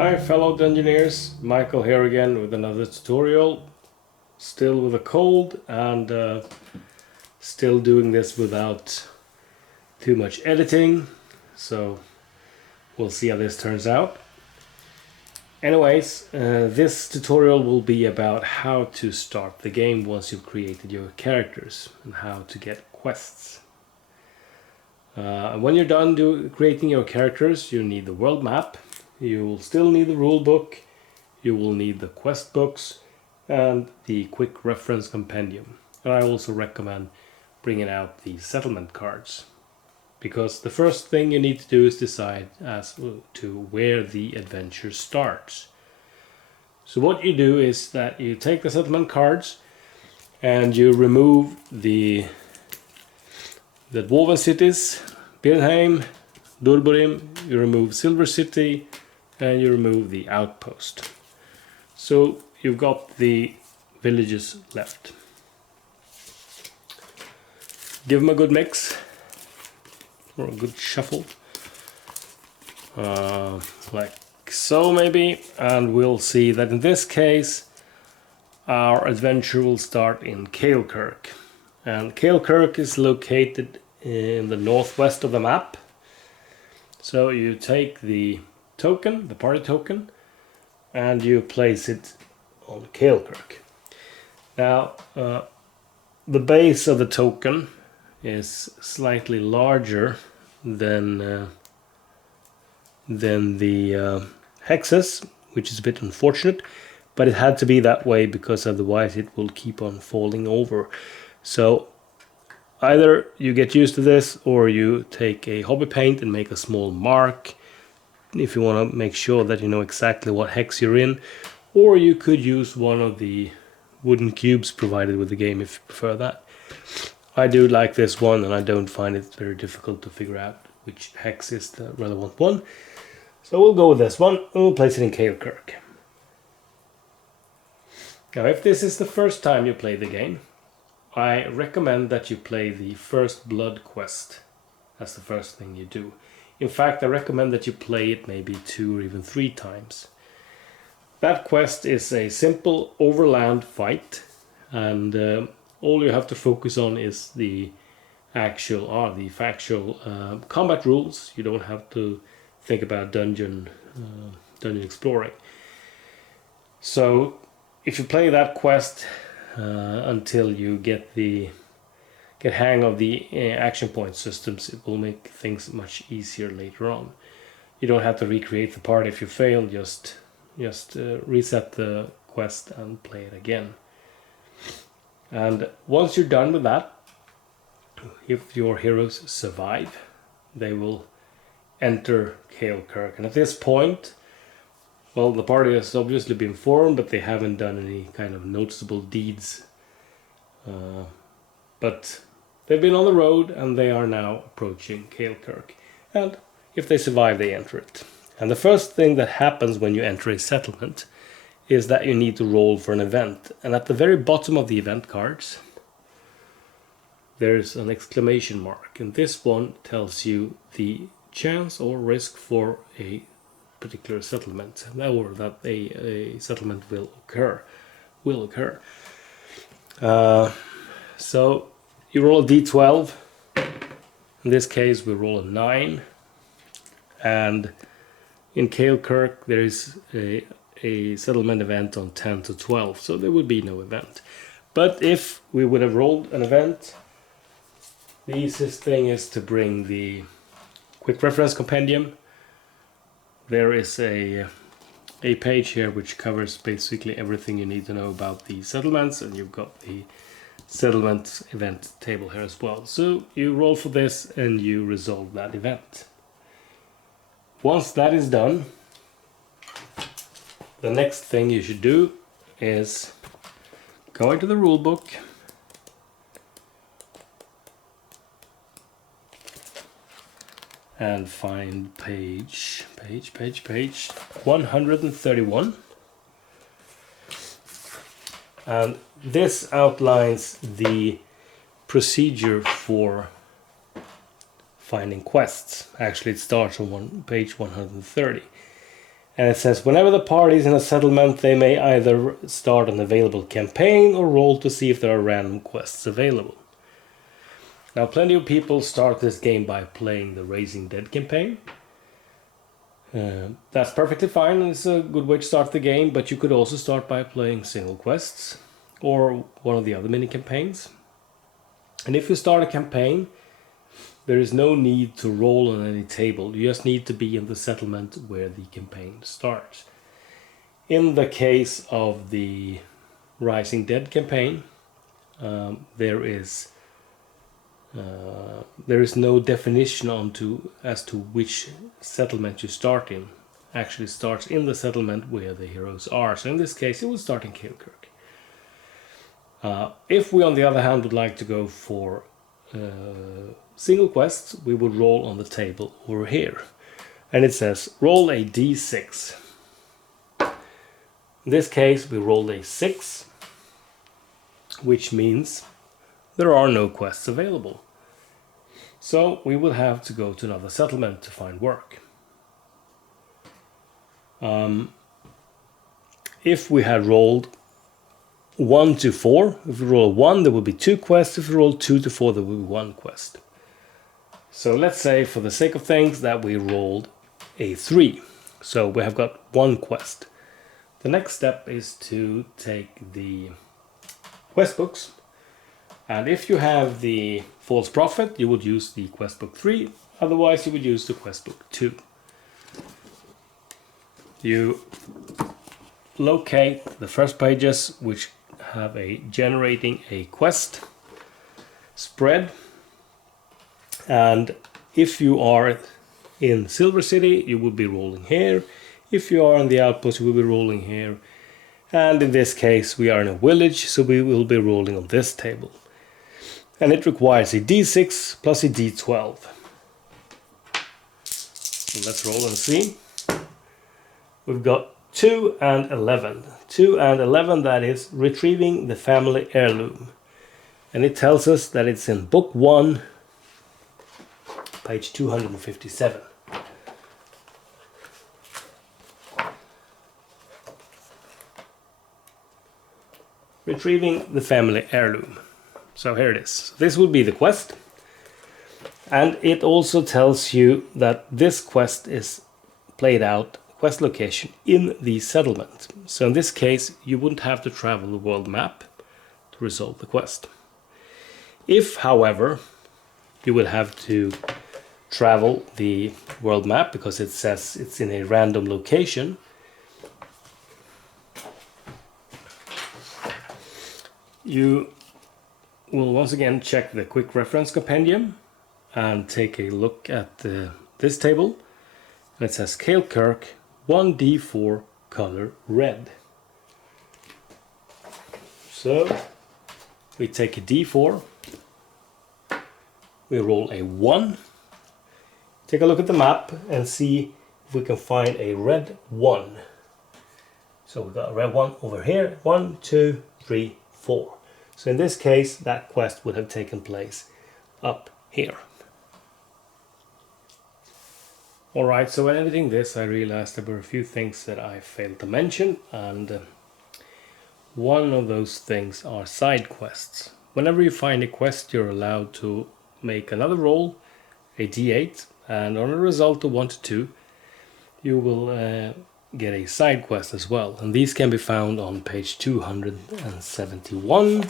Hi fellow Dungeoneers, Michael here again with another tutorial. Still with a cold and still doing this without too much editing, so we'll see how this turns out. Anyways, this tutorial will be about how to start the game once you've created your characters and how to get quests. When you're done creating your characters, you need the world map. You will still need the rule book, you will need the quest books and the quick reference compendium. And I also recommend bringing out the settlement cards, because the first thing you need to do is decide as to where the adventure starts. So what you do is that you take the settlement cards and you remove the Dwarven cities, Birnheim, Durburim, you remove Silver City, and you remove the outpost. So you've got the villages left. Give them a good mix, or a good shuffle, like so maybe, and we'll see that in this case our adventure will start in Kael'Kirk. And Kael'Kirk is located in the northwest of the map. So you take the token, the party token, and you place it on Kael'Kirk. Now, the base of the token is slightly larger than the hexes, which is a bit unfortunate, but it had to be that way because otherwise it will keep on falling over. So either you get used to this, or you take a hobby paint and make a small mark if you want to make sure that you know exactly what hex you're in, or you could use one of the wooden cubes provided with the game if you prefer that. I do like this one, and I don't find it very difficult to figure out which hex is the relevant one. So we'll go with this one, and we'll place it in Kael'Kirk. Now, if this is the first time you play the game, I recommend that you play the First Blood quest as the first thing you do. In fact, I recommend that you play it maybe 2 or even 3 times. That quest is a simple overland fight, and all you have to focus on is the factual combat rules. You don't have to think about dungeon exploring. So if you play that quest until you get hang of the action point systems, it will make things much easier later on. You don't have to recreate the party if you fail, just reset the quest and play it again. And once you're done with that, if your heroes survive, they will enter Kael'Kirk. And at this point, well, the party has obviously been formed, but they haven't done any kind of noticeable deeds. But they've been on the road and they are now approaching Kael'Kirk. And if they survive, they enter it. And the first thing that happens when you enter a settlement is that you need to roll for an event. And at the very bottom of the event cards, there's an exclamation mark. And this one tells you the chance or risk for a particular settlement, or that a settlement will occur. So you roll a d12. In this case, we roll a 9. And in Kael'Kirk, there is a settlement event on 10 to 12, so there would be no event. But if we would have rolled an event, the easiest thing is to bring the quick reference compendium. There is a page here which covers basically everything you need to know about the settlements, and you've got the settlement event table here as well. So you roll for this and you resolve that event. Once that is done, the next thing you should do is go into the rule book, and find page 131. And this outlines the procedure for finding quests. Actually, it starts on page 130. And it says, whenever the parties in a settlement, they may either start an available campaign or roll to see if there are random quests available. Now, plenty of people start this game by playing the Raising Dead campaign. That's perfectly fine, it's a good way to start the game, but you could also start by playing single quests or one of the other mini campaigns. And if you start a campaign, there is no need to roll on any table. You just need to be in the settlement where the campaign starts. In the case of the Rising Dead campaign, there is no definition as to which settlement you start in. Actually starts in the settlement where the heroes are. So in this case, it will start in Kael'Kir. If we, on the other hand, would like to go for single quests, we would roll on the table over here. And it says, roll a d6. In this case, we rolled a 6, which means there are no quests available. So we will have to go to another settlement to find work. If we had rolled 1 to 4, if we roll 1, there will be 2 quests. If we roll 2 to 4, there will be 1 quest. So let's say, for the sake of things, that we rolled a 3. So we have got 1 quest. The next step is to take the quest books. And if you have the False Prophet, you would use the quest book 3. Otherwise, you would use the quest book 2. You locate the first pages, which have a generating a quest spread. And if you are in Silver City, you will be rolling here. If you are in the outpost, you will be rolling here. And in this case, we are in a village, so we will be rolling on this table. And it requires a d6 plus a d12. So let's roll and see. We've got 2 and 11. 2 and 11, that is retrieving the family heirloom. And it tells us that it's in book 1, page 257. Retrieving the family heirloom. So here it is. This will be the quest. And it also tells you that this quest is played out, quest location, in the settlement. So in this case, you wouldn't have to travel the world map to resolve the quest. If, however, you would have to travel the world map because it says it's in a random location, you will once again check the quick reference compendium and take a look at this table. And it says Kael'Kir 1d4 color red. So we take a d4, we roll a 1, take a look at the map and see if we can find a red 1. So we've got a red 1 over here, 1, 2, 3, 4. So in this case, that quest would have taken place up here. Alright, so when editing this, I realized there were a few things that I failed to mention, and one of those things are side quests. Whenever you find a quest, you're allowed to make another roll, a d8, and on a result of 1 to 2, you will get a side quest as well. And these can be found on page 271.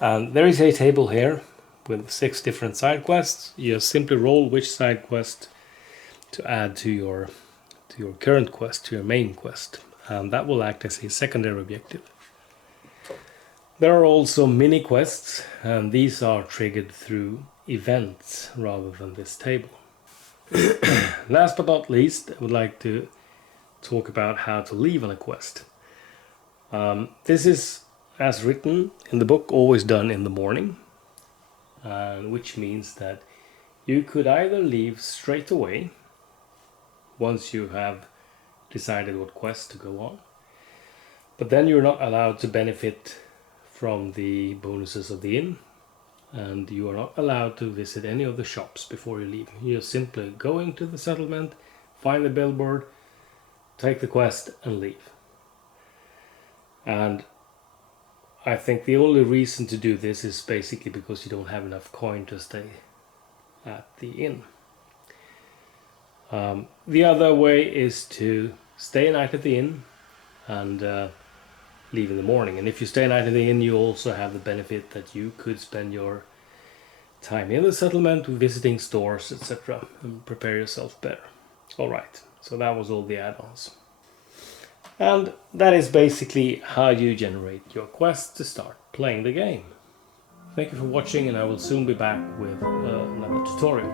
And there is a table here with 6 different side quests. You just simply roll which side quest to add to your current quest, to your main quest. And that will act as a secondary objective. There are also mini quests, and these are triggered through events rather than this table. Last but not least, I would like to talk about how to leave on a quest. This is, as written in the book, always done in the morning, which means that you could either leave straight away once you have decided what quest to go on, but then you're not allowed to benefit from the bonuses of the inn, and you are not allowed to visit any of the shops before you leave. You're simply going to the settlement, find the billboard, take the quest and leave. And I think the only reason to do this is basically because you don't have enough coin to stay at the inn. The other way is to stay a night at the inn and leave in the morning. And if you stay a night at the inn, you also have the benefit that you could spend your time in the settlement visiting stores, etc., and prepare yourself better. Alright, so that was all the add-ons. And that is basically how you generate your quest to start playing the game. Thank you for watching, and I will soon be back with another tutorial.